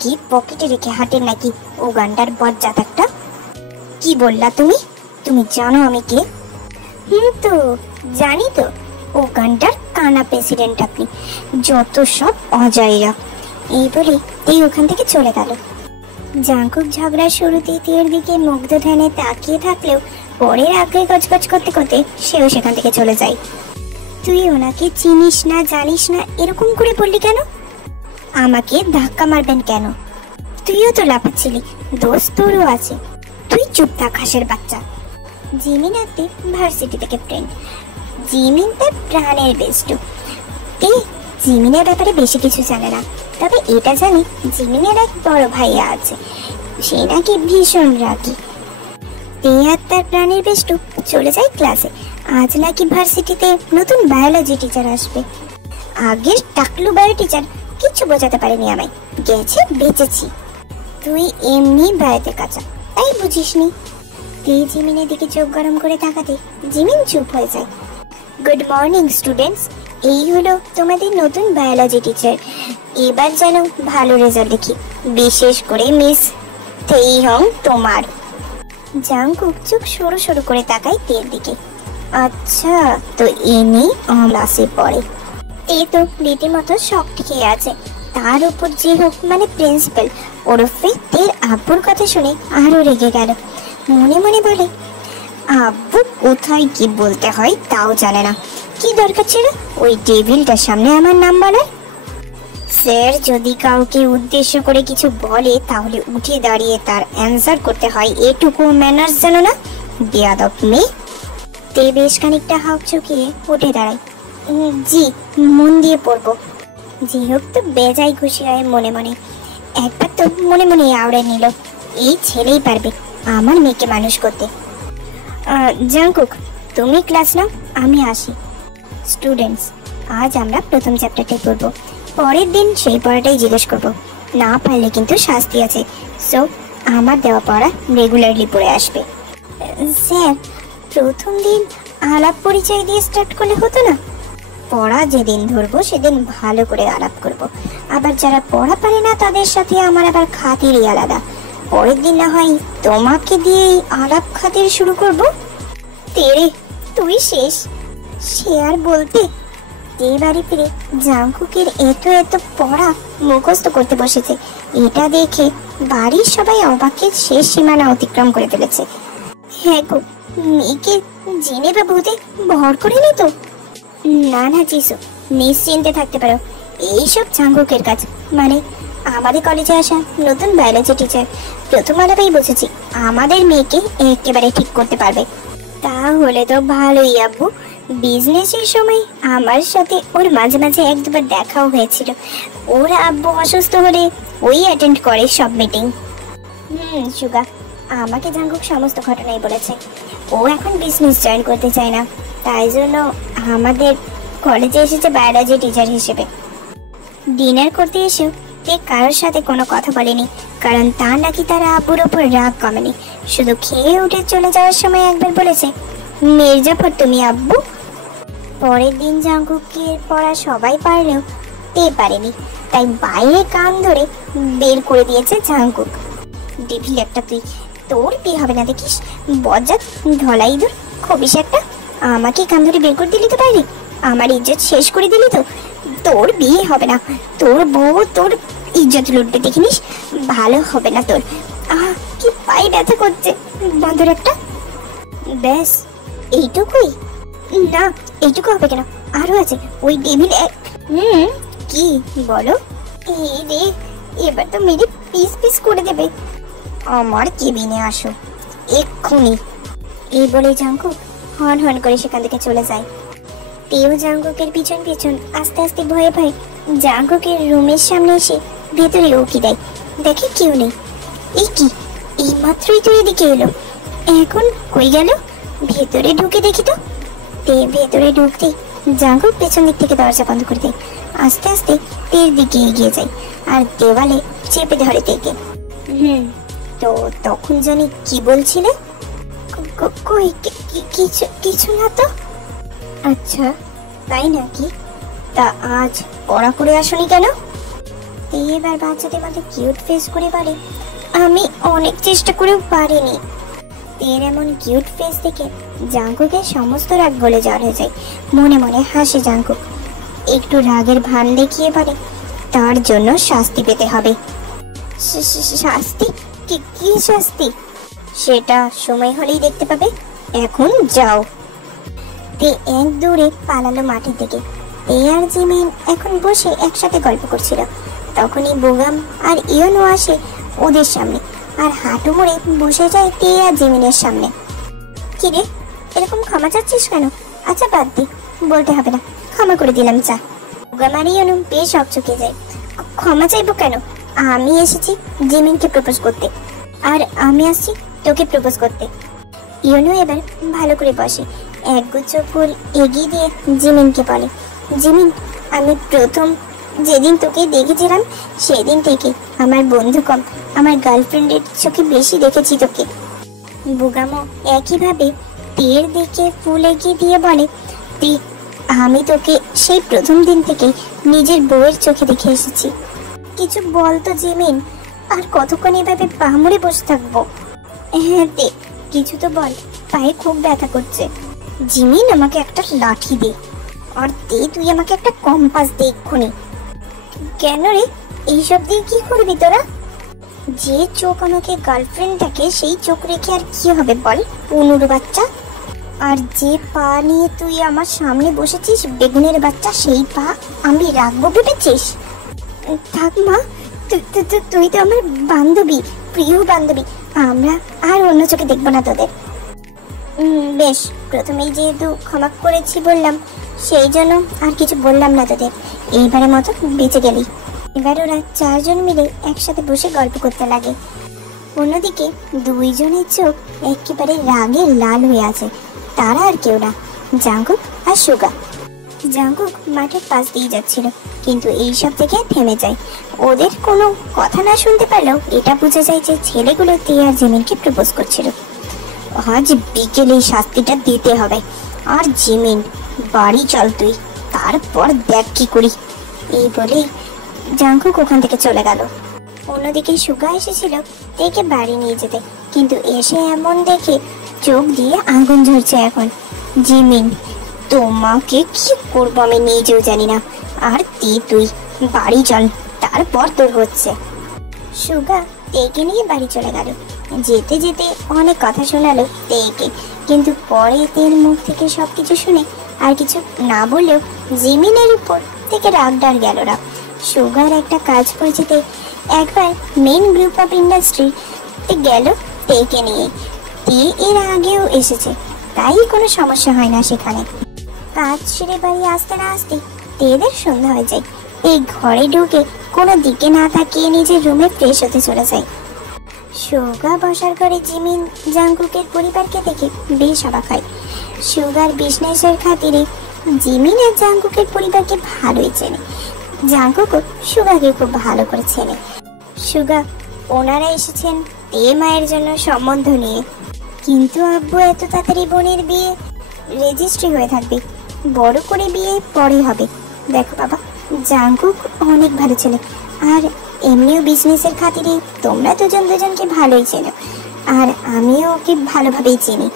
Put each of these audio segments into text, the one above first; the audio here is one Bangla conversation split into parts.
কি পকেটে রেখে হাঁটেন নাকি ও গান্ডার বজ্জাত একটা? কি বললা তুমি? তুমি জানো আমি কে? তো জানি তো, ও গান্ডার কানা প্রেসিডেন্ট আপনি। যত সব অজয়রা। এই বলে এই ওখান থেকে চলে গেল। জাঙ্কুক ঝগড়ার শুরুতে তের দিকে মুগ্ধ ধ্যানে তাকিয়ে থাকলেও পরের আগে গজগজ করতে করতে সেও সেখান থেকে চলে যায়। তুই ওনাকে চিনিস না, জানিস না, এরকম করে বললি কেন? আমাকে ধাক্কা মারবেন কেন? তুইও তো লাফাচ্ছিলি, দোষ তোরও আছে। তুই চুপ থাক হাঁসের বাচ্চা। জিমিন একটি ভার্সিটি থেকে ফ্রেন্ড। জিমিন তার প্রাণের বেস্টু। জিমিনের ব্যাপারে বেশি কিছু জানে না, তবে এটা জানি জিমিনের এক বড় ভাইয়া আছে, সে নাকি ভীষণ রাগী। আর তার প্রাণের বেস্টু চলে যায় ক্লাসে। আজ নাকি ভার্সিটিতে নতুন বায়োলজি টিচার আসবে। আগের টাকলু বায়ো টিচার কিছু বোঝাতে পারেনি আমায়, গেছে বেঁচেছি। তুই এমনি বায়োতে কাঁচা, তাই বুঝিসনি। জিমিনের দিকে চোখ গরম করে তাকাতে জিমিন চুপ হয়ে যায়। গুড মর্নিং স্টুডেন্টস, এই হলো তোমাদের নতুন বায়োলজি টিচার। এবার যেন ভালো রেজাল্ট দেখি, বিশেষ করে মিস তেইহং তোমার। জাংকুক চোখ সরু সরু করে তাকায় তের দিকে। আচ্ছা, তো এনি ক্লাসে পড়ে। তে তো রীতিমতো শক খেয়ে আছে। তার উপর যে হোক মানে প্রিন্সিপাল ওরফে তের আব্বুর কথা শুনে আরো রেগে গেল। মনে মনে বলে, আব্বু কোথায় কি বলতে হয় তাও জানে না। কি দরকার ছিল ওই টেবিলটার সামনে আমার নাম বলার? স্যার যদি কাউকে উদ্দেশ্য করে কিছু বলে তাহলে উঠে দাঁড়িয়ে তার অ্যান্সার করতে হয়, এটুকু ম্যানার্স জানো না? বেয়াদব মেয়ে। তে বেশ খানিকটা হাঁক চুকিয়ে উঠে দাঁড়ায়। জি, মন দিয়ে পড়বো। যে হোক তো বেজায় খুশি হয় মনে মনে। একবার তো মনে মনে আওড়ে নিল, এই ছেলেই পারবে আমার মেয়েকে মানুষ করতে। জাংকুক, তুমি ক্লাস নাও, আমি আসি। স্টুডেন্টস, আজ আমরা প্রথম চ্যাপ্টারটাই পড়বো, পরের দিন সেই পড়াটাই জিজ্ঞেস করব। না পারলে কিন্তু শাস্তি আছে, সো আমার দেওয়া পড়া রেগুলারলি পড়ে আসবে। স্যার, প্রথম দিন আলাপ পরিচয় দিয়ে স্টার্ট করলে হতো না? পড়া যেদিন ধরবো সেদিন ভালো করে আলাপ করব, আবার যারা পড়া পারে না তাদের সাথে আমার আবার খাতিরই আলাদা। পরের দিন না হয় তোমাকে দিয়ে আলাপ খাতির শুরু করব। তেরে তুই শেষ। সে আর বলতে। তে বাড়ি ফিরে জাংকুকের এত এত পড়া মুখস্থ করতে বসেছে, এটা দেখে বাড়ির সবাই অবাকের শেষ সীমানা অতিক্রম করে ফেলেছে। হ্যাঁ গো, মেয়েকে জেনে বা ভূতে ভর করে নি তো? না না জিসু, নিশ্চিন্তে থাকতে পারো, এইসব জাংকুকের কাজ। মানে আমাদের কলেজে আসা নতুন বায়োলজি টিচার প্রথম আলাপেই বুঝেছি আমাদের মেয়েকে একেবারে ঠিক করতে পারবে। তাহলে তো ভালোই আব্বু। বিজনেসের সময় আমার সাথে ওর মাঝে মাঝে এক দুবার দেখাও হয়েছিল। ওর আব্বু অসুস্থ হলে ওই অ্যাটেন্ড করে সব মিটিং। সুগা, আমাকে জাংকুক সমস্ত ঘটনাই বলেছে। ও এখন বিজনেস জয়েন করতে চায় না, তাই জন্য আমাদের কলেজে এসেছে বায়োলজি টিচার হিসেবে। ডিনার করতে এসেও তে কারোর সাথে কোনো কথা বলেনি, কারণ তা নাকি তার আব্বুর ওপর রাগ কমেনি। শুধু খেয়ে উঠে চলে যাওয়ার সময় একবার বলেছে, মির্জাফর তুমি আব্বু। পরের দিন জাংকুকের পড়া সবাই পারলেও তে পারেনি, তাই বাইরে কান ধরে বের করে দিয়েছে জাংকুক। ডিভিল একটা তুই, তোর বিয়ে হবে না দেখিস, বজ্জাত ধলাই দূর খবিস একটা। আমাকে কান ধরে বের করে দিলি তো বাইরে, আমার ইজ্জত শেষ করে দিলি তো। তোর বিয়ে হবে না, তোর বউ তোর ইজ্জত লুটবে দেখিনিস, ভালো হবে না তোর। কি পায়ে ব্যথা করছে, বন্ধুর একটা। ব্যাস এইটুকুই? না, এইটুকু হবে কেন, আরো আছে। ওই ডেভিল কি বলো? এই রে, এবার তো মেরে পিস পিস করে দেবে। আমার কেবিনে আসো এক্ষুনি। এই বলে জাংকুক হন হন করে সেখান থেকে চলে যায়। তেও জাংকুকের পিছন পিছন আস্তে আস্তে ভয়ে ভয়ে জাংকুকের রুমের সামনে এসে ভেতরে উকি দেয়। দেখে কেউ নেই। এই কি, এই মাত্রই তো এদিকে এলো, এখন কই গেল? ভেতরে ঢুকে দেখি তো। তে ভেতরে ঢুকতেই জাংকুক পেছন দিক থেকে দরজা বন্ধ করে দেয়। আস্তে আস্তে তের দিকে এগিয়ে যায় আর দেওয়ালে চেপে ধরে তেকে। তো তখন জানি কি বলছিলে? কই কিছু না তো। আচ্ছা তাই নাকি? তা আজ পড়া করে আসনি কেন? তে এবার বাচ্চাদের মধ্যে কিউট ফেস করে বলে, আমি অনেক চেষ্টা করেও পারিনি। তের এমন কিউট ফেস দেখে জাঙ্কুকের সমস্ত রাগ গলে জ্বর হয়ে যায়। মনে মনে হাসে জাঙ্কুক, একটু রাগের ভান দেখিয়ে বলে, তার জন্য শাস্তি পেতে হবে। শাস্তি? কি শাস্তি? সেটা সময় হলেই দেখতে পাবে, এখন যাও। তে এক দৌড়ে পালালো মাঠের দিকে। তে আর জিমিন এখন বসে একসাথে গল্প করছিল। তখনই বোগাম আর ইয়নো আসে ওদের সামনে আর হাঁটু মুড়ে বসে যায় তে আর জিমিনের সামনে। কিরে, এরকম ক্ষমা চাচ্ছিস কেন? আচ্ছা বাদ দে, বলতে হবে না, ক্ষমা করে দিলাম যা। বোগাম আর ইয়নো বেশ হকচকে যায়। ক্ষমা চাইবো কেন? আমি এসেছি জিমিনকে প্রপোজ করতে, আর আমি আসছি তোকে প্রপোজ করতে। ইয়নো এবার ভালো করে বসে, একগুচ্ছ ফুল এগিয়ে দিয়ে জিমিনকে বলে, জিমিন, আমি প্রথম যেদিন তোকে দেখেছিলাম সেদিন থেকে আমার বন্ধু কম, আমার গার্লফ্রেন্ডের চোখে বেশি দেখেছি তোকে। বুগামো একইভাবে তের দিকে ফুল এগিয়ে দিয়ে বলে, তে, আমি তোকে সেই প্রথম দিন থেকে নিজের বউয়ের চোখে দেখে এসেছি। কিছু বল তো জিমিন, আর কতক্ষণ এভাবে পা মুড়ে বসে থাকবো? হ্যাঁ তে, কিছু তো বল, পায়ে খুব ব্যথা করছে। জিমিন, আমাকে একটা লাঠি দে, আর তে তুই আমাকে একটা কম্পাস দে এক্ষুনি। কেন রে, এইসব দিয়ে কি করবি তোরা? যে চোখ আমাকে গার্লফ্রেন্ড দেখে সেই চোখ রেখে আর কি হবে বল, পুনুর বাচ্চা। আর যে পা নিয়ে তুই আমার সামনে বসেছিস বেগুনের বাচ্চা, সেই পা আমি রাখবো ভেবেছিস? থাক মা, তুই তো আমার বান্ধবী, প্রিয় বান্ধবী, আমরা আর অন্য চোখে দেখবো না তোদের। বেশ, প্রথমেই যেহেতু ক্ষমা করেছি বললাম, সেই জন্য আর কিছু বললাম না তোদের, এইবারের মতো বেঁচে গেলি। এবার ওরা চারজন মিলে একসাথে বসে গল্প করতে লাগে। অন্যদিকে দুইজনের চোখ একেবারে রাগে লাল হয়ে আছে। তারা আর কেউ না, জাঙ্কুক আর সুগা। জাঙ্কুক মাঠের পাশ দিয়ে যাচ্ছিল, কিন্তু এইসব থেকে থেমে যায়। ওদের কোনো কথা না শুনতে পারলেও এটা বোঝা যায় যে ছেলেগুলো তে আর জিমিনকে প্রপোজ করছিল। আজ বিকেলে শাস্তিটা দিতে হবে। আর জিমিন, বাড়ি চল তুই, তারপর দেখ কি করি। এই বলেই জাঙ্কুক ওখান থেকে চলে গেল। অন্যদিকে সুগা এসেছিল তেকে বাড়ি নিয়ে যেতে, কিন্তু এসে এমন দেখে চোখ দিয়ে আগুন ঝরছে এখন। জিমিন, তোমাকে কি করবো আমি নিজেও জানি না, আর তুই বাড়ি চল, তারপর তোর হচ্ছে। সুগা তেকে নিয়ে বাড়ি চলে গেল। যেতে যেতে অনেক কথা শোনালো তেকে, কিন্তু পরে তের মুখ থেকে সবকিছু শুনে আর কিছু না বললেও জিমিনের উপর থেকে রাগ ডার গেল না। সুগার একটা কাজ পরিচিতে একবার মেইন গ্রুপ অফ ইন্ডাস্ট্রি গেল তেকে নিয়ে। তে এর আগেও এসেছে, তাই কোনো সমস্যা হয় না সেখানে। কাজ সেরে বাড়ি আসতে না আসতে তেদের সন্ধ্যা হয়ে যায়। এই ঘরে ঢুকে কোনো দিকে না তাকিয়ে নিজের রুমে ফ্রেশ হতে চলে যায়। সুগা বসার ঘরে জিমিন জাঙ্কুকের পরিবারকে দেখে বেশ অবাক হয়। সুগার বিজনেসের খাতিরে জিমিন আর জাঙ্কুকের পরিবারকে ভালোই চেনে। জাঙ্কুকও সুগাকে খুব ভালো করে চেনে। সুগা, ওনারা এসেছেন তে মায়ের জন্য সম্বন্ধ নিয়ে, কিন্তু আব্বু এত তাড়াতাড়ি বোনের বিয়ে রেজিস্ট্রি হয়ে থাকবে, বড় করে বিয়ে পরে হবে। দেখো বাবা, জাঙ্কুক অনেক ভালো ছেলে, আর এমনিও বিজনেসের খাতিরে তোমরা দুজন দুজনকে ভালোই চেনো, আর আমিও ওকে ভালোভাবেই চিনি।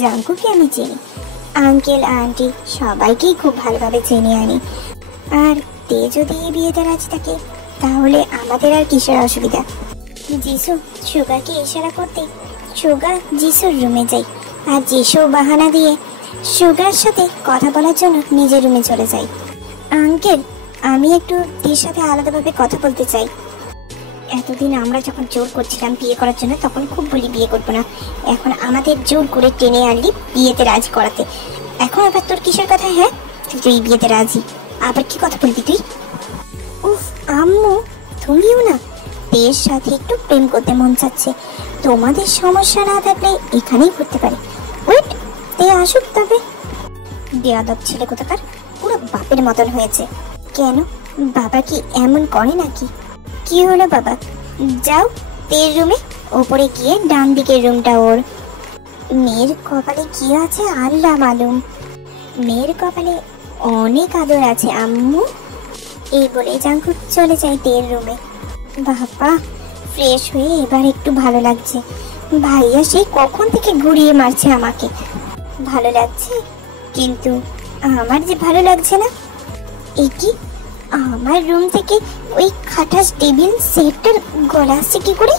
জাঙ্কুকে আমি চিনি, আঙ্কেল আন্টি সবাইকেই খুব ভালোভাবে চিনি আমি। আর তে যদি এই বিয়েতে রাজি থাকে তাহলে আমাদের আর কিসের অসুবিধা। যিশু সুগাকে ইশারা করতে সুগা যিশুর রুমে যায়, আর যিশু বাহানা দিয়ে সুগার সাথে কথা বলার জন্য নিজের রুমে চলে যায়। আঙ্কেল, আমি একটু তের সাথে আলাদাভাবে কথা বলতে চাই। এতদিন আমরা যখন জোর করছিলাম বিয়ে করার জন্য তখন খুব বলি বিয়ে করবো না, এখন আমাদের জোর করে টেনে আনলি বিয়েতে রাজি করাতে। এখন আবার তোর কিসের কথা? হ্যাঁ, তুই বিয়েতে রাজি, আবার কি কথা বলবি তুই? উফ আম্মু, তুমিও না, তের সাথে একটু প্রেম করতে মন চাচ্ছে। তোমাদের সমস্যা না থাকলে এখানেই করতে পারে। ওয়েট, তে আসুক তবে। বেয়াদব ছেলে কোথাকার, পুরো বাপের মতন হয়েছে। কেন, বাবা কি এমন করে নাকি? কি হলো বাবা? যাও তের রুমে, ওপরে গিয়ে ডান দিকের রুমটা ওর। মেয়ের কপালে কি আছে আল্লাহ মালুম। মেয়ের কপালে অনেক আদর আছে আম্মু। এই বলে জাঙ্কুক চলে যায় তের রুমে। বাবা, ফ্রেশ হয়ে এবার একটু ভালো লাগছে। ভাইয়া সেই কখন থেকে ঘুরিয়ে মারছে আমাকে। ভালো লাগছে, কিন্তু আমার যে ভালো লাগছে না। এ কি, আমার রুম থেকে ওই খাটাস টেবিল সেটটার গলা আসছে কি করে?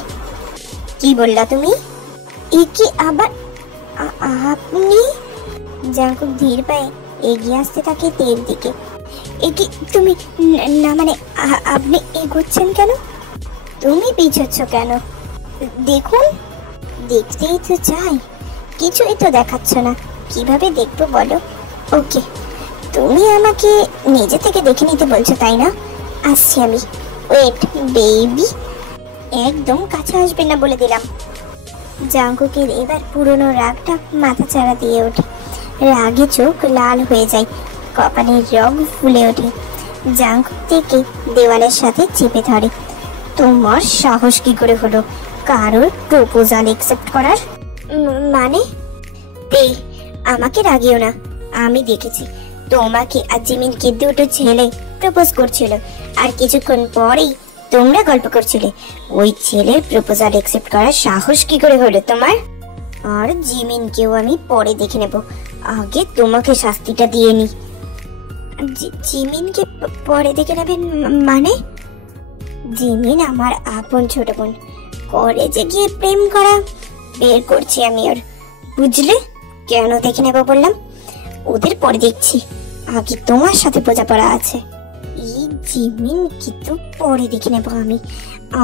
কি বললা তুমি? এ কি আবার আপনি? জাঙ্কুক ধীর পায়ে এগিয়ে আসতে থাকে তের দিকে। এ কি তুমি, না মানে আপনি এগোচ্ছেন কেন? তুমি পিছোচ্ছ কেন? দেখুন। দেখতেই তো চাই, কিছুই তো দেখাচ্ছ না। কিভাবে দেখবো বলো? ওকে, তুমি আমাকে নিজে থেকে দেখে নিতে বলছো তাই না? আসছি আমি। ওয়েট বেবি, একদম কাছে আসবে না বলে দিলাম। জাঙ্কুকের এবার পুরনো রাগটা মাথা চাড়া দিয়ে ওঠে। রাগে চোখ লাল হয়ে যায়, কপালের রং ফুলে ওঠে। জাঙ্কুক থেকে দেওয়ালের সাথে চেপে ধরে। তোমার সাহস কি করে হলো কারোর প্রপোজাল একসেপ্ট করার? মানে? তে, আমাকে রাগিও না। আমি দেখেছি তোমাকে আর জিমিনকে দুটো ছেলে প্রপোজ করছিল, আর কিছুক্ষণ পরেই তোমরা গল্প করছিলে। ওই ছেলের প্রপোজাল একসেপ্ট করার সাহস কি করে হলো তোমার? আর জিমিনকেও আমি পরে দেখে নেব, আগে তোমাকে শাস্তিটা দিয়ে নি। জিমিনকে পরে দেখে নেবেন মানে? জিমিন আমার আপন ছোট বোন, কলেজে গিয়ে প্রেম করা বের করছি আমি ওর, বুঝলে? কেন দেখে নেব বললাম? ওদের পরে দেখছি, আগে তোমার সাথে বোঝাপড়া আছে। এই জিমিন কিন্তু পরে দেখে নেব আমি।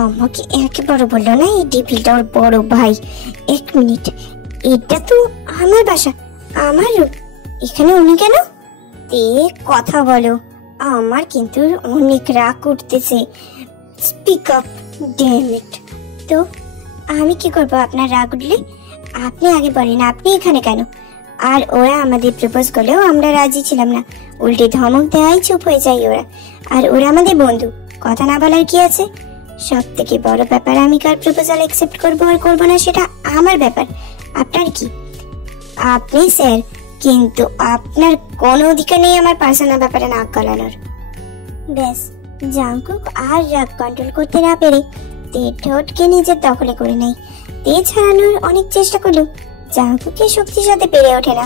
আমাকে একেবারে বললো না এই ডেভিলটা ওর বড় ভাই। এক মিনিট, এটা তো আমার বাসা, আমার রূপ, এখানে উনি কেন? তে কথা বলো, আমার কিন্তু অনেক রাগ উঠতেছে। Speak up, damn it. তো আমি কি করবো আপনার রাগ উঠলে? আপনি আগে বলেন, আপনি এখানে কেন? আর ওরা আমাদের প্রপোজ করলেও আমরা রাজি ছিলাম না, উল্টে ধমক দেওয়াই চুপ হয়ে যায় ওরা। আর ওরা আমাদের বন্ধু, কথা না বলার কি আছে? সব থেকে বড় ব্যাপার, আমি কার প্রপোজাল অ্যাকসেপ্ট করবো আর করবো না সেটা আমার ব্যাপার, আপনার কি? আপনি স্যার, কিন্তু আপনার কোনো অধিকার নেই আমার পার্সোনাল ব্যাপারে নাক গলানোর। ব্যাস, জাঙ্কুক আর রাগ কন্ট্রোল করতে না পেরে তে ঠোঁটকে নিজের দখলে করে নেয়। তে ছাড়ানোর অনেক চেষ্টা করলো, জাঙ্কুকের শক্তির সাথে পেরে ওঠে না।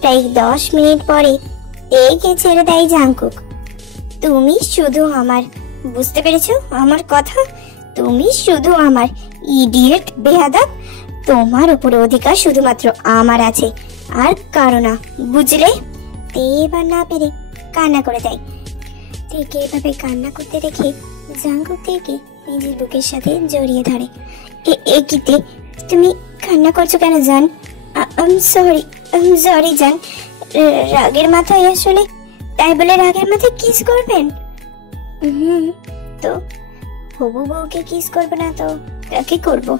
প্রায় 10 মিনিট পরে তেকে ছেড়ে দেয় জাঙ্কুক। তুমি শুধু আমার, বুঝতে পেরেছো আমার কথা? তুমি শুধু আমার, ইডিয়েট বেয়াদব। তোমার উপর অধিকার শুধুমাত্র আমার আছে, আর কারো না, বুঝলে? তে এবার না পেরে কান্না করে দেয়। তেকে এভাবে কান্না করতে দেখে জাঙ্কুক তেকে নিজের বুকের সাথে জড়িয়ে ধরে। এ কিতে, তুমি কান্না করছো কেন জান? সরি জান, রাগের মাথায় আসলে, তাই বলে রাগের মাথায় কিস করবেন? তো হবু বউকে কিস করবো না তো কাকে করবো?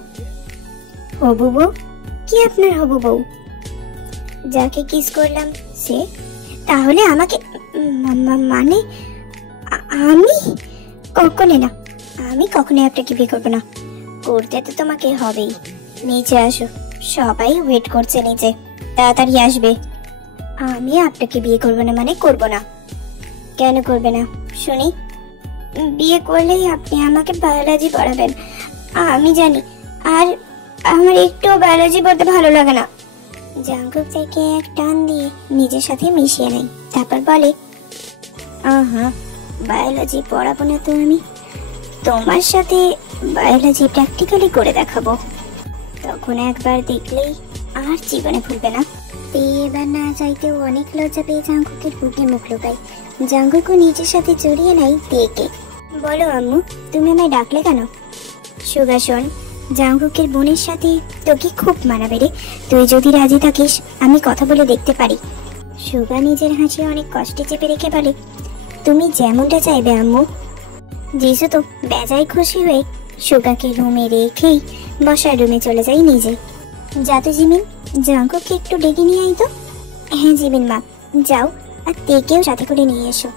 হবু বউ? কি আপনার হবু বউ? যাকে কিস করলাম সে? তাহলে আমাকে মানে আমি কখনো না, আমি কখনোই আপনাকে বিয়ে করবো না। করতে তো তোমাকে হবেই। নিচে আসো, সবাই ওয়েট করছে নিচে, তাড়াতাড়ি আসবে। আমি আপনাকে বিয়ে করবো না মানে করবো না। কেন করবে না শুনি? বিয়ে করলেই আপনি আমাকে বায়োলজি পড়াবেন, আমি জানি। আর আমার একটু বায়োলজি পড়তে ভালো লাগে না। জাঙ্কুক থেকে এক টান দিয়ে নিজের সাথে মিশিয়ে নেয়, তারপর বলে, আহা, বায়োলজি পড়াবো না তো আমি, তোমার সাথে বায়োলজি প্র্যাকটিক্যালি করে দেখাবো। তখন একবার দেখলেই আর জীবনে ভুলবে না। এবার না চাইতেও অনেক লজ্জা পেয়ে জাঙ্কুকের বুকে মুখ লুকায়। জাঙ্কুকও নিজের সাথে জড়িয়ে নেয় তেকে। বলো আম্মু, তুমি আমায় ডাকলে কেন? সুগা শোন, জাঙ্কুকের বোনের সাথে তোকে খুব মানাবে রে। তুই যদি রাজি থাকিস আমি কথা বলে দেখতে পারি। সুগা নিজের হাসি অনেক কষ্টে চেপে রেখে বলে, তুমি যেমনটা চাইবে আম্মু। জিসু তো বেজায় খুশি হয়ে সুগাকে রুমে রেখেই বসার রুমে চলে যায় নিজে। যা তো জিমিন, জাঙ্কুককে একটু ডেকে নিয়ে আই তো। হ্যাঁ জিমিন মা, যাও, আর তেকেও সাথে করে নিয়ে এসো।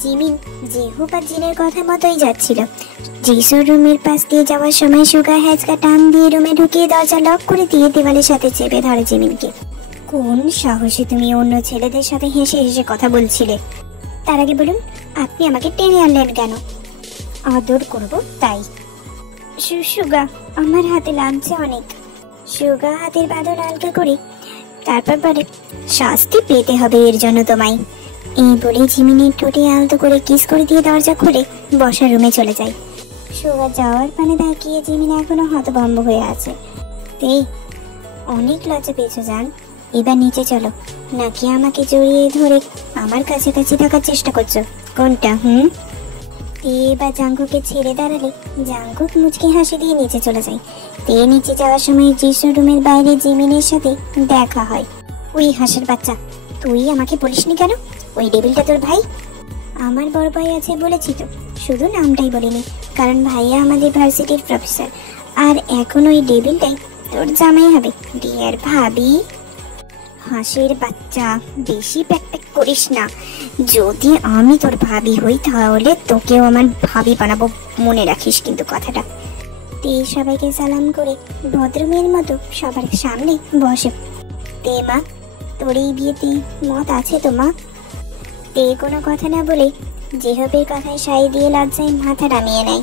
জিমিন জেহু বা জিনের কথা মতোই যাচ্ছিল। জিসুর রুমের পাশ দিয়ে যাওয়ার সময় সুগা হ্যাচকা টান দিয়ে রুমে ঢুকিয়ে দরজা লক করে দিয়ে দেওয়ালের সাথে চেপে ধরে জিমিনকে। কোন সাহসে তুমি অন্য ছেলেদের সাথে হেসে হেসে কথা বলছিলে? তার আগে বলুন আপনি আমাকে টেনে আনলেন কেন? আদর করব তাই। সুগা, আমার হাতে লাগছে অনেক। সুগা হাতের বাঁধন আলগা করে তারপর বলে, শাস্তি পেতে হবে এর জন্য তোমায়। এই বলে জিমিনের ঠোঁটে আলতো করে কিস করে দিয়ে দরজা খুলে বসার রুমে চলে যায়। সুগা যাওয়ার পানে তাকিয়ে জিমিন এখনো হতভম্ব হয়ে আছে। তে অনেক লজ্জা পেয়েছো জান, এবার নিচে চলো, নাকি আমাকে জড়িয়ে ধরে আমার কাছাকাছি থাকার চেষ্টা করছো? কোনটা? তে এবার জাঙ্কুকে ছেড়ে দাঁড়ালে জাঙ্কুক মুচকি হাসি দিয়ে নিচে চলে যায়। তে নিচে যাওয়ার সময় জিসু রুমের বাইরে জিমিনের সাথে দেখা হয়। ওই হাসের বাচ্চা, তুই আমাকে বলিসনি কেন ওই ডেভিলটা তোর ভাই? আমার বড় ভাই আছে বলেছি তো, শুধু নামটাই বলিনি, কারণ ভাইয়া আমাদের ভার্সিটির প্রফেসর, আর এখন ওই ডেভিলটাই তোর জামাই হবে। ডিয়ার ভাবি। হাসের বাচ্চা, বেশি প্যাক করিস না। যদি আমি তোর ভাবি হই তাহলে তোকেও আমার ভাবি বানাবো, মনে রাখিস কিন্তু কথাটা। তে সবাইকে সালাম করে ভদ্রমের মতো সবার সামনে বসে। তে মা, তোর এই বিয়েতে মত আছে তো মা? তে কোনো কথা না বলে যেভাবে কথায় সাই দিয়ে লজ্জায় মাথা নামিয়ে নেয়।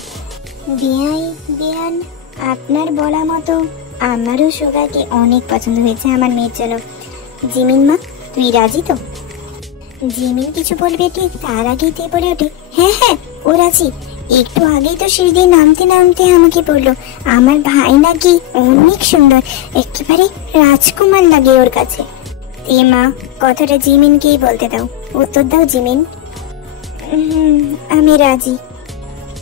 বেয়ান, আপনার বলা মতো আমারও সুগাকে অনেক পছন্দ হয়েছে আমার মেয়ের জন্য। জিমিন মা, তুই রাজি তো? জিমিন কিছু বলবে ঠিক তার আগেই তে বলে ওঠে, হ্যাঁ হ্যাঁ ও রাজি। একটু আগেই তো সিঁড়ি দিয়ে নামতে নামতে আমাকে বললো আমার ভাই নাকি অনেক সুন্দর, একেবারে রাজকুমার লাগে ওর কাছে। তে মা, কথাটা জিমিনকেই বলতে দাও, উত্তর দাও জিমিন। আমি রাজি।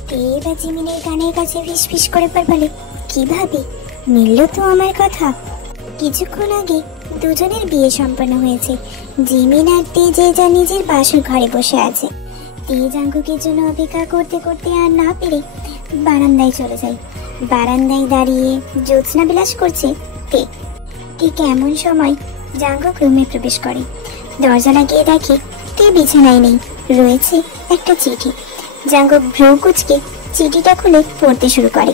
তে বা জিমিনের কানের কাছে ফিস ফিস করে বলে, কি ভাবি, মিলল তো আমার কথা? কিছুক্ষণ আগে দুজনের বিয়ে সম্পন্ন হয়েছে। জিমিন আর তে যে যা নিজের বাসর ঘরে বসে আছে। তে জাঙ্কুকের জন্য অপেক্ষা করতে করতে আর না পেরে বারান্দায় চলে যায়। বারান্দায় দাঁড়িয়ে জ্যোৎস্না বিলাস করছে তে। ঠিক এমন সময় জাঙ্কুক রুমে প্রবেশ করে। দরজা লাগিয়ে দেখে তে বিছানায় নেই, রয়েছে একটা চিঠি। জাঙ্কুক ভ্রু কুঁচকে চিঠিটা খুলে পড়তে শুরু করে।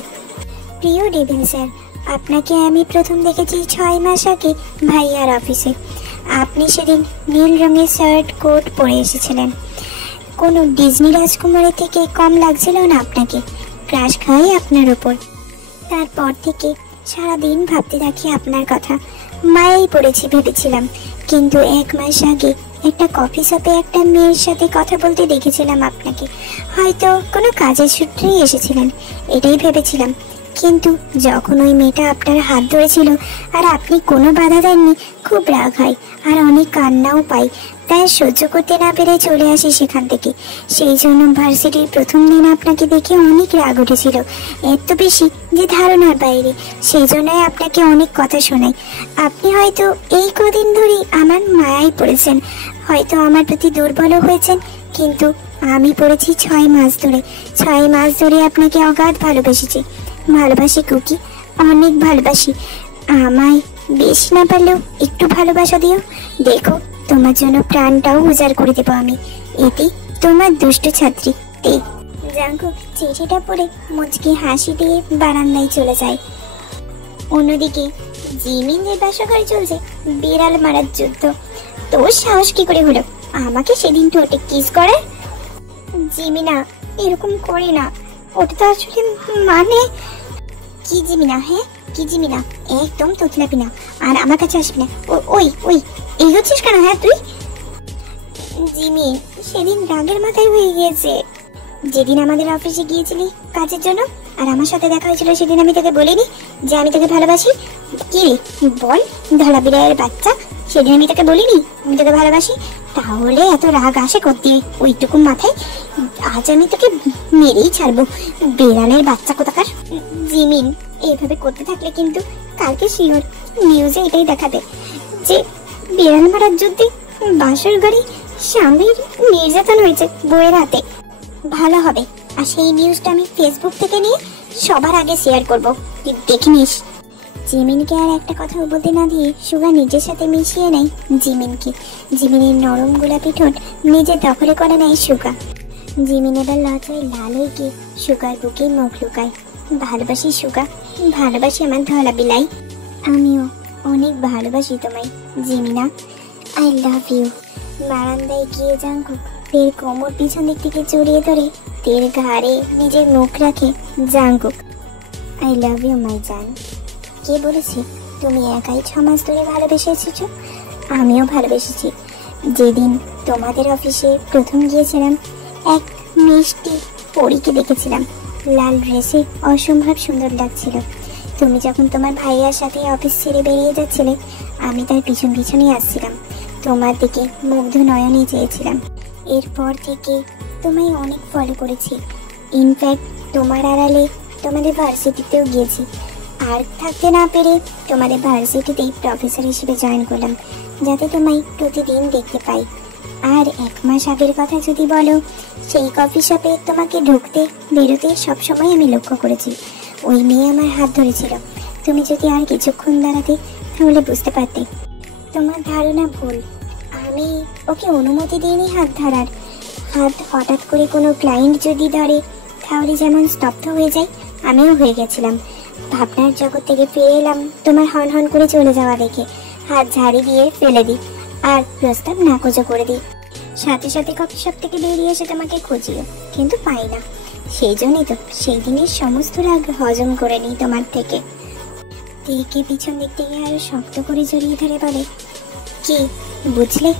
প্রিয় ডেভিল স্যার, আপনাকে আমি প্রথম দেখেছি 6 মাস আগে ভাইয়ার অফিসে। আপনি সেদিন নীল রঙের শার্ট কোট পরে এসেছিলেন। কোনো ডিজনি রাজকুমারী থেকে কম লাগছিল না আপনাকে। ক্রাশ খাই আপনার উপর। তারপর থেকে সারাদিন ভাবতে থাকি আপনার কথা। মায়াই পড়েছি ভেবেছিলাম, কিন্তু 1 মাস আগে একটা কফি শপে একটা মেয়ের সাথে কথা বলতে দেখেছিলাম আপনাকে। হয়তো কোনো কাজের সূত্রেই এসেছিলেন, এটাই ভেবেছিলাম। কিন্তু যখন ওই মেয়েটা আপনার হাত ধরেছিল আর আপনি কোনো বাধা দেননি, খুব রাগ হয় আর অনেক কান্নাও পাই। তাই সহ্য করতে না পেরে চলে আসি সেখান থেকে। সেই জন্য ভার্সিটির প্রথম দিন আপনাকে দেখে অনেক রাগ উঠেছিল, এত বেশি যে ধারণার বাইরে। সেই জন্যই আপনাকে অনেক কথা শোনাই। আপনি হয়তো এই কদিন ধরেই আমার মায়ায় পড়েছেন, হয়তো আমার প্রতি দুর্বলও হয়েছেন, কিন্তু আমি পড়েছি 6 মাস ধরে। 6 মাস ধরে আপনাকে অগাধ ভালোবেসেছি। ভালোবাসি কুকি, অনেক ভালোবাসি। আমায় বেশি না পারলেও একটু ভালোবাসা দিও। দেখো, তোমার জন্য প্রাণটাও উজাড় করে দেবো আমি। এতে তোমার দুষ্ট ছাত্রী তে। জাঙ্কুক চিঠিটা পড়ে মুচকি হাসি দিয়ে বারান্দায় চলে যায়। অন্যদিকে জিমিনের বাসাঘরে চলছে বিড়াল মারার যুদ্ধ। তোর সাহস কি করে হলো আমাকে সেদিন ঠোঁটে কিস করে? জিমিনা, এরকম করে না, ওটা তো আসলে মানে। কি জিমিনা? হ্যাঁ কি জিমিনা? একদম তোতলাবি না আর আমার কাছে আসবি না। ওই ওই এই হচ্ছিস কেন? হ্যাঁ তুই? জিমি সেদিন রাগের মাথায় হয়ে গিয়েছে। যেদিন আমাদের অফিসে গিয়েছিলি কাজের জন্য আর আমার সাথে দেখা হয়েছিল, সেদিন আমি তোকে বলিনি যে আমি তোকে ভালোবাসি? কি রে বল ধরা বিড়ালের বাচ্চা, সেদিন আমি তোকে বলিনি আমি তোকে ভালোবাসি? তাহলে এত রাগ আসে করতে ওইটুকু মাথায়? আজ আমি তোকে মেরেই ছাড়বো, বিড়ালের বাচ্চা কোথাকার। জিমিন, এইভাবে করতে থাকলে কিন্তু কালকে শিওর নিউজে এটাই দেখাবে যে বিড়াল মারার যুদ্ধে বাসর ঘরে স্বামীর নির্যাতন হয়েছে বউয়ের হাতে। ভালো হবে, আর সেই নিউজটা আমি ফেসবুক থেকে নিয়ে সবার আগে শেয়ার করবো, তুই দেখে নিস। জিমিনকে আর একটা কথাও বলতে না দিয়ে সুগা নিজের সাথে মিশিয়ে নেয় জিমিনকে। জিমিনের নরম গোলাপি ঠোঁট নিজে দখলে করে নেয় সুগা। জিমিন এবার লজ্জায় লাল হয়ে গিয়ে সুগার বুকে মুখ লুকায়। ভালোবাসি সুগা, ভালোবাসি আমার ধলা বিলাই। আমিও অনেক ভালোবাসি তোমায় জিমিনা, আই লাভ ইউ। বারান্দায় গিয়ে জাঙ্কুক তের কোমর পিছন দিক থেকে জড়িয়ে ধরে তের ঘাড়ে নিজের মুখ রাখে Jungkook. I love you my জান। কে বলেছে তুমি একাই 6 মাস ধরে ভালোবেসে এসেছো? আমিও ভালোবেসেছি। যেদিন তোমাদের অফিসে প্রথম গিয়েছিলাম, এক মিষ্টি পরীকে দেখেছিলাম। লাল ড্রেসে অসম্ভব সুন্দর লাগছিল। তুমি যখন তোমার ভাইয়ার সাথে অফিস ছেড়ে বেরিয়ে যাচ্ছিলে, আমি তার পিছন পিছনেই আসছিলাম। তোমার দিকে মুগ্ধ নয়নে চেয়েছিলাম। এরপর থেকে তোমায় অনেক ফলো করেছি। ইনফ্যাক্ট তোমার আড়ালে তোমাদের ভার্সিটিতেও গিয়েছি। আর থাকতে না পেরে তোমাদের ভার্সিটিতেই প্রফেসর হিসেবে জয়েন করলাম, যাতে তোমায় প্রতিদিন দেখতে পাই। আর 1 মাস আগের কথা যদি বলো, সেই কফি শপে তোমাকে ঢুকতে বেরোতে সবসময় আমি লক্ষ্য করেছি। ওই মেয়ে আমার হাত ধরেছিল। তুমি যদি আর কিছুক্ষণ দাঁড়াতে, তাহলে বুঝতে পারতে। তোমার ধারণা ভুল। আমি ওকে অনুমতি দিইনি হাত ধরার। হাত হঠাৎ করে কোনো ক্লায়েন্ট যদি ধরে, তাহলে যেমন স্তব্ধ হয়ে যায়, আমিও হয়ে গেছিলাম। ভাবনার জগৎ থেকে ফিরে এলাম তোমার হন হন করে চলে যাওয়া দেখে। হাত ঝাড়ি দিয়ে ফেলে দিই আর প্রস্তাব নাকচ করে দিই। সাথে সাথে কফি শপ থেকে বেরিয়ে এসে তোমাকে খুঁজিও, কিন্তু পাই না। সেই জন্যই তো সেই দিনের সমস্ত রাগ হজম করে নিই তোমার থেকে। তেকে পিছন দিক থেকে আরো শক্ত করে জড়িয়ে ধরে বলে, কি বুঝলে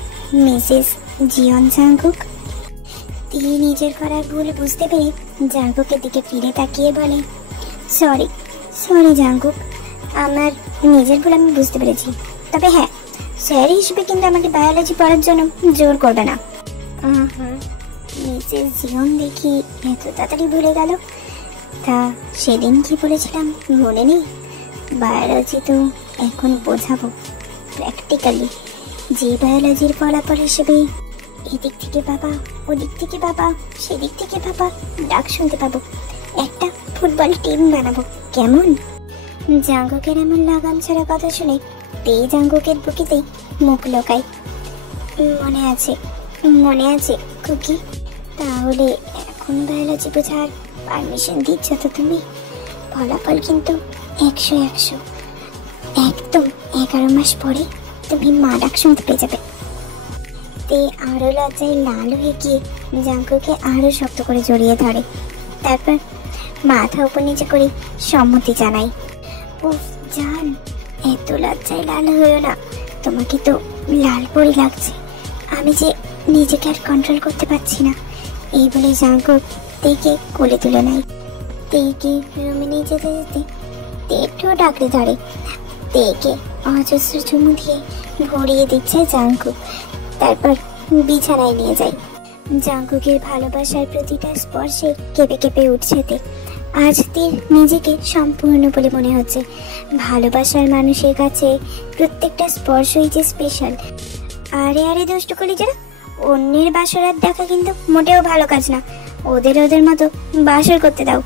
মিসেস জিয়ন জাঙ্কুক? তিনি নিজের করার ভুল বুঝতে পেরে জাঙ্কুকের দিকে ফিরে তাকিয়ে বলে, সরি জাঙ্কুক, আমার নিজের ভুল আমি বুঝতে পেরেছি। তবে হ্যাঁ, স্যার হিসেবে কিন্তু আমাকে বায়োলজি পড়ার জন্য জোর করবে না। মিসেস জিয়ন দেখি এত তাড়াতাড়ি ভুলে গেল। তা সেদিন কি বলেছিলাম মনে নেই? বায়োলজি তো এখন বোঝাবো প্র্যাকটিক্যালি। যে বায়োলজির ফলাফল হিসেবে এদিক থেকে বাবা, ওদিক থেকে বাবা, সেদিক থেকে বাবা ডাক শুনতে পাবো। একটা ফুটবল টিম বানাবো, কেমন? জাঙ্কুকের এমন লাগাম ছাড়া কথা শুনে তে জাঙ্কুকের বুকেতেই মুখ লোকায়। মনে আছে কুকি। তাহলে এখন বায়োলজি বোঝার পারমিশন দিচ্ছ তো তুমি? ফলাফল কিন্তু 100 একদম 11 মাস পরে তুমি মা ডাক শুনতে পেয়ে যাবে। তে আরো লজ্জায় লাল হয়ে গিয়ে জাঙ্কুকে আরো শক্ত করে জড়িয়ে ধরে। তারপর মাথা উপর নিচে করে সম্মতি জানাই। উফ জান, এত লজ্জায় লাল হয়েও না। তোমাকে তো লাল পরি লাগছে। আমি যে নিজেকে আর কন্ট্রোল করতে পারছি না। এই বলে জাঙ্কুক তেকে কোলে তুলে নেয়। তেকে রুমে নিয়ে যেতে যেতে তেও ডাকড়ে ধরে। তেকে অজস্র চুমু দিয়ে ভরিয়ে দিচ্ছে জাঙ্কুক। তারপর বিছানায় নিয়ে যায়। জাঙ্কুকের ভালোবাসার প্রতিটা স্পর্শে কেঁপে কেঁপে উঠছে তে। আজ তের নিজেকে সম্পূর্ণ বলে মনে হচ্ছে। ভালোবাসার মানুষের কাছে প্রত্যেকটা স্পর্শই যে স্পেশাল। আরে দুষ্ট কলিজারা, অন্যের বাসরাত দেখা কিন্তু মোটেও ভালো কাজ না। ওদের মতো বাসর করতে দাও।